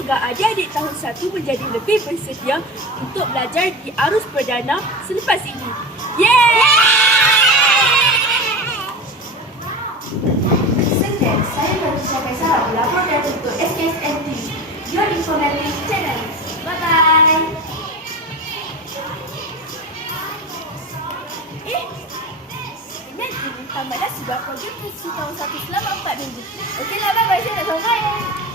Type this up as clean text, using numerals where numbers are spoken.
Semoga adik-adik tahun 1 menjadi lebih bersedia untuk belajar di arus perdana selepas ini. Sekian, saya Patricia Kaisara melaporkan untuk SKSNT, Your Informative Channel. Bye-bye. Ini tamatlah sebuah program khusus tahun 1 selama 4 minggu. Okeylah, bye-bye. Saya nak sambung.